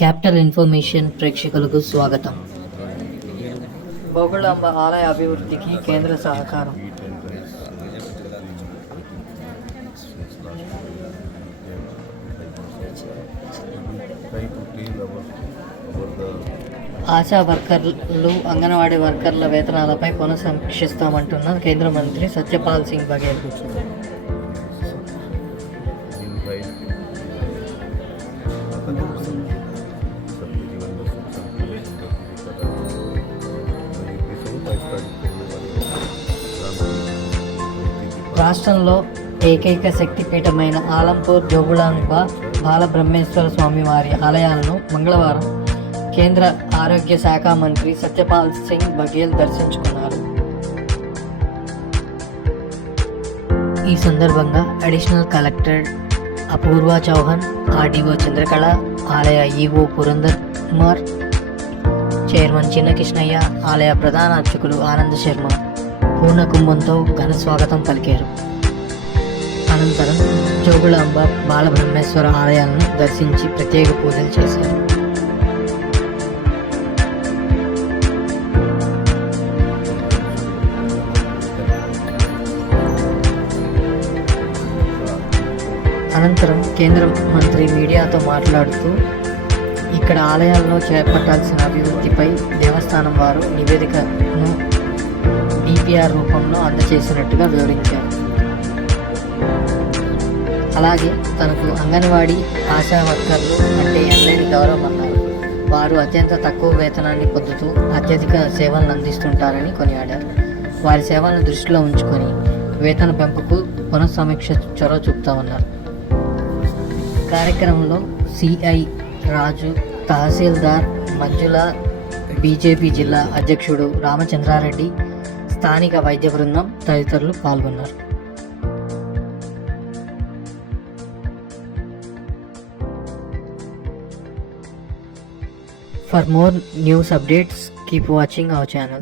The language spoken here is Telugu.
క్యాపిటల్ ఇన్ఫర్మేషన్ ప్రేక్షకులకు స్వాగతం. బొగుళాంబ ఆలయ అభివృద్ధికి కేంద్ర సహకారం. ఆశా వర్కర్లు అంగన్వాడీ వర్కర్ల వేతనాలపై పునఃసమీక్షిస్తామంటున్న కేంద్ర మంత్రి సత్యపాల్ సింగ్ బఘేల్. రాష్ట్రంలో ఏకైక శక్తిపీఠమైన ఆలంపూర్ జోగులాంబ బాలబ్రహ్మేశ్వర స్వామి వారి ఆలయాలను మంగళవారం కేంద్ర ఆరోగ్య శాఖ మంత్రి సత్యపాల్ సింగ్ బఘేల్ దర్శించుకున్నారు. ఈ సందర్భంగా additional collector Apurva Chauhan RDO Chandrakala ఆలయ ఈఓ పురందర్ కుమార్ చైర్మన్ చిన్నకృష్ణయ్య ఆలయ ప్రధాన అర్చకులు ఆనంద్ శర్మ పూర్ణ కుంభంతో ఘన స్వాగతం పలికారు. అనంతరం జోగులాంబ బాలబ్రహ్మేశ్వర ఆలయాలను దర్శించి ప్రత్యేక పూజలు చేశారు. అనంతరం కేంద్ర మంత్రి మీడియాతో మాట్లాడుతూ ఇక్కడ ఆలయాల్లో చేపట్టాల్సిన అభివృద్ధిపై దేవస్థానం వారు నివేదికను డిపిఆర్ రూపంలో అందచేసినట్టుగా వివరించారు. అలాగే తనకు అంగన్వాడీ ఆశా వర్కర్లు అంటే ఎనలేని గౌరవం అన్నారు వారు అత్యంత తక్కువ వేతనాన్ని పొందుతూ అత్యధిక సేవలను అందిస్తుంటారని కొనియాడారు. వారి సేవలను దృష్టిలో ఉంచుకొని వేతన పెంపుకు పునఃసమీక్ష చొరవ చూపుతామన్నారు. కార్యక్రమంలో సిఐ రాజు తహసీల్దార్ మంజుల బీజేపీ జిల్లా అధ్యక్షుడు రామచంద్రారెడ్డి స్థానిక వైద్య బృందం తదితరులు పాల్గొన్నారు For more news updates, keep watching our channel.